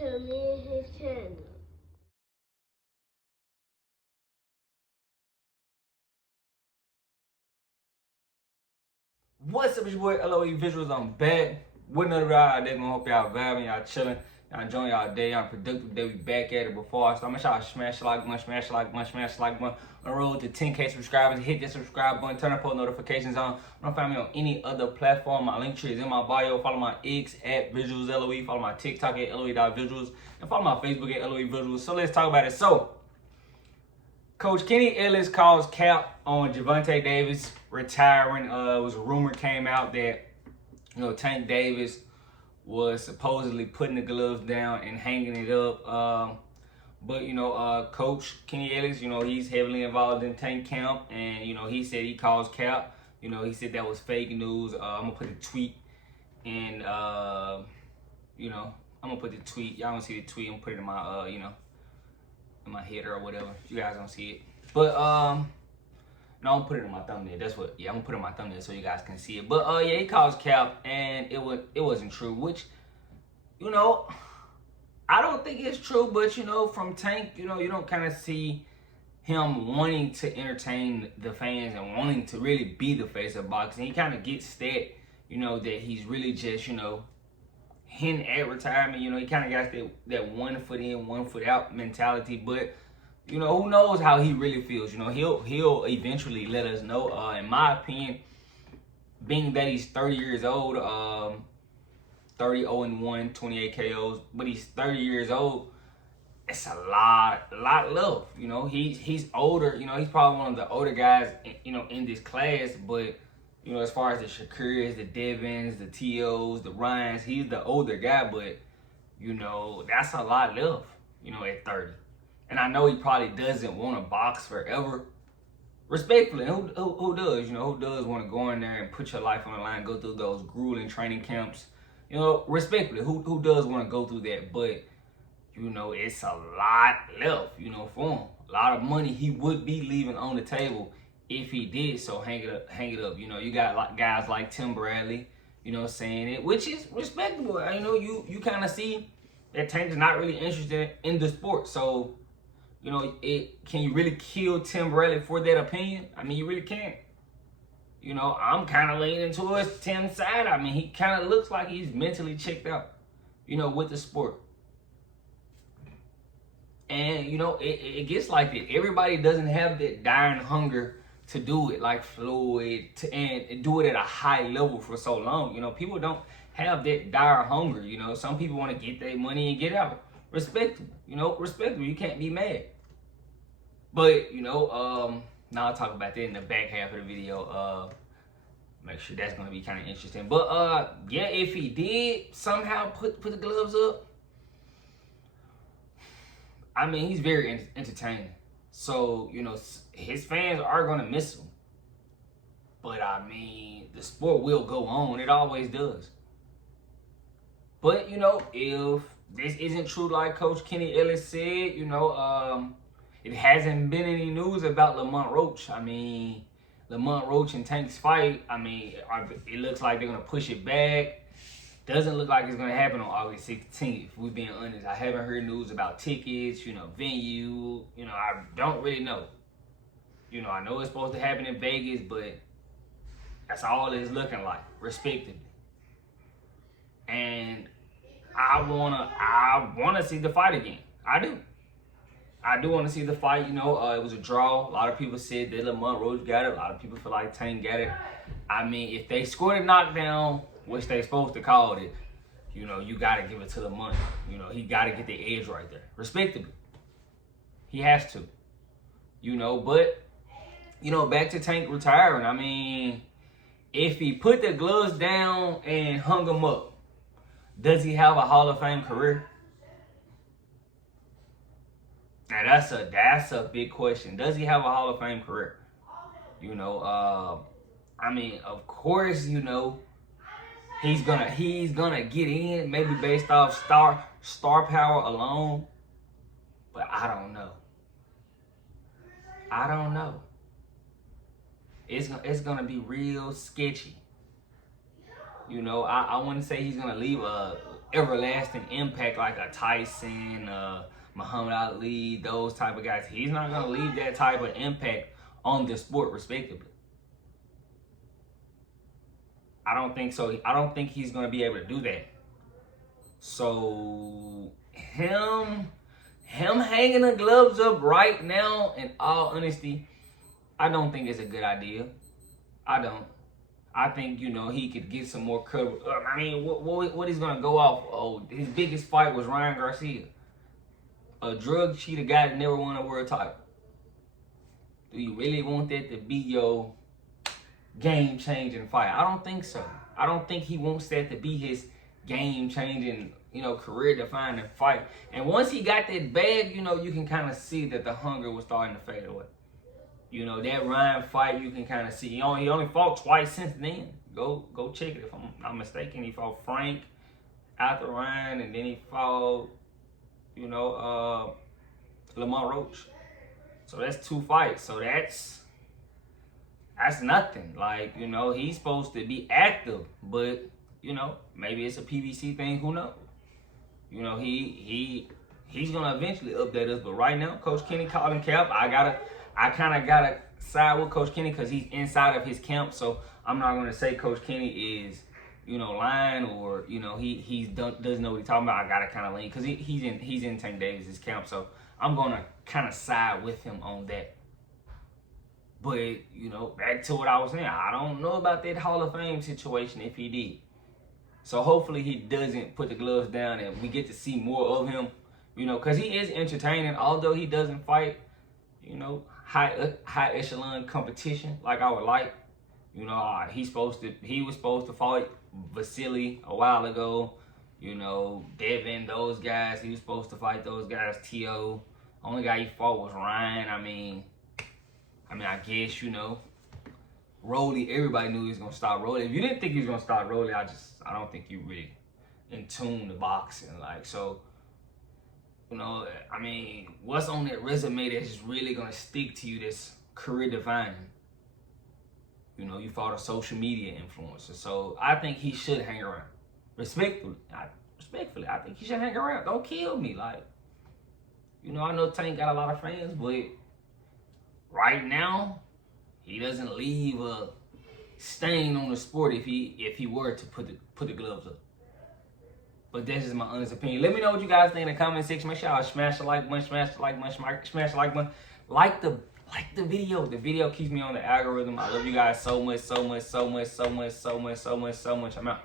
to me and his channel. What's up, it's your boy LOE Visuals. I'm back with another ride. They're gonna hope y'all vibing, y'all chilling, y'all enjoying y'all day, y'all productive day. We back at it. Before I start, make sure y'all smash the like button, smash the like button, smash the like button. On the road to 10K subscribers. Hit that subscribe button, turn up post notifications on. Don't find me on any other platform. My link tree is in my bio. Follow my X at Visuals LOE. Follow my TikTok at LOE.visuals. And follow my Facebook at LOE Visuals. So let's talk about it. So, Coach Kenny Ellis calls cap on Gervonta Davis retiring. It was a rumor came out that, Tank Davis was supposedly putting the gloves down and hanging it up. But Coach Kenny Ellis, he's heavily involved in Tank camp, and he said he calls cap. He said that was fake news. I'm gonna put a tweet, and I'm gonna put the tweet. Y'all don't see the tweet. I'm gonna put it in my in my header or whatever. You guys don't see it, but no, I'm gonna put it in my thumbnail. I'm gonna put it in my thumbnail so you guys can see it. But he calls cap, and it wasn't true, which I don't think it's true. But from Tank, you don't kind of see him wanting to entertain the fans and wanting to really be the face of boxing. He kind of gets that that he's really just hinting at retirement. He kind of got that 1 foot in, 1 foot out mentality. But who knows how he really feels. He'll eventually let us know. In my opinion, being that he's 30 years old, 30 0-1, 28 KOs, but he's 30 years old. It's a lot left. He's older. He's probably one of the older guys in this class. But as far as the Shakurs, the Devins, the T.O.s, the Ryans, he's the older guy, but, that's a lot left, at 30. And I know he probably doesn't want to box forever. Respectfully, who does? Who does want to go in there and put your life on the line, go through those grueling training camps? Respectfully, who does want to go through that? But, it's a lot left, for him. A lot of money he would be leaving on the table if he did. So hang it up. You got guys like Tim Bradley, saying it, which is respectable. You kind of see that Tank is not really interested in the sport. So, can you really kill Tim Bradley for that opinion? I mean, you really can't. I'm kind of leaning towards Tim's side. I mean, he kind of looks like he's mentally checked out, with the sport. And, it gets like that. Everybody doesn't have that dying hunger to do it like Floyd and do it at a high level for so long. People don't have that dire hunger. Some people want to get their money and get out. Respectable. Respectable. You can't be mad. But, now I'll talk about that in the back half of the video. Make sure that's going to be kind of interesting. But, if he did somehow put the gloves up, I mean, he's very entertaining. So, his fans are going to miss him. But, I mean, the sport will go on. It always does. But, if this isn't true like Coach Kenny Ellis said, it hasn't been any news about Lamont Roach. I mean, Lamont Roach and Tank's fight, I mean, it looks like they're going to push it back. Doesn't look like it's going to happen on August 16th, if we're being honest. I haven't heard news about tickets, venue. I don't really know. I know it's supposed to happen in Vegas, but that's all it's looking like, respectively. And I wanna see the fight again. I do want to see the fight. It was a draw. A lot of people said that Lamont Roach got it. A lot of people feel like Tank got it. I mean, if they scored a knockdown, which they supposed to call it, you got to give it to Lamont. He got to get the edge right there, respectively. He has to. But, back to Tank retiring. I mean, if he put the gloves down and hung them up, does he have a Hall of Fame career? Now, that's a big question. Does he have a Hall of Fame career? I mean, of course, he's gonna get in, maybe based off star power alone. But I don't know. It's gonna be real sketchy. You know, I wouldn't say he's gonna leave a everlasting impact like a Tyson, Muhammad Ali, those type of guys. He's not gonna leave that type of impact on the sport, respectively. I don't think so. I don't think he's gonna be able to do that. So him hanging the gloves up right now, in all honesty, I don't think it's a good idea. I don't. I think, you know, he could get some more cover. I mean, what he's going to go off? Oh, his biggest fight was Ryan Garcia. A drug cheater guy that never won a world title. Do you really want that to be your game-changing fight? I don't think so. I don't think he wants that to be his game-changing, you know, career-defining fight. And once he got that bag, you know, you can kind of see that the hunger was starting to fade away. You know, that Ryan fight, you can kind of see. He only fought twice since then. Go check it if I'm not mistaken. He fought Frank after Ryan, and then he fought, you know, Lamont Roach. So that's 2 fights. So that's nothing. Like, you know, he's supposed to be active, but, you know, maybe it's a PBC thing. Who knows? You know, he's gonna eventually update us. But right now, Coach Kenny called him cap. I kind of got to side with Coach Kenny because he's inside of his camp. So I'm not going to say Coach Kenny is, you know, lying or, you know, he doesn't know what he's talking about. I got to kind of lean because he's in Tank Davis's camp. So I'm going to kind of side with him on that. But, you know, back to what I was saying. I don't know about that Hall of Fame situation if he did. So hopefully he doesn't put the gloves down and we get to see more of him, you know, because he is entertaining. Although he doesn't fight, you know, high echelon competition like I would like. You know, he was supposed to fight Vasily a while ago. You know, Devin, those guys, he was supposed to fight those guys. T.O. Only guy he fought was Ryan. I mean, I guess, you know, Rolly, everybody knew he was gonna start Rolly. If you didn't think he was gonna start Rolly, I don't think you really in tune to boxing. Like, so, you know, I mean, what's on that resume that's really going to stick to you that's career defining? You know, you fought a social media influencer. So I think he should hang around. Respectfully, I think he should hang around. Don't kill me. Like, you know, I know Tank got a lot of fans, but right now, he doesn't leave a stain on the sport if he were to put the gloves up. But that's just my honest opinion. Let me know what you guys think in the comment section. Make sure y'all smash the like button, smash the like button. Like the video. The video keeps me on the algorithm. I love you guys so much. I'm out.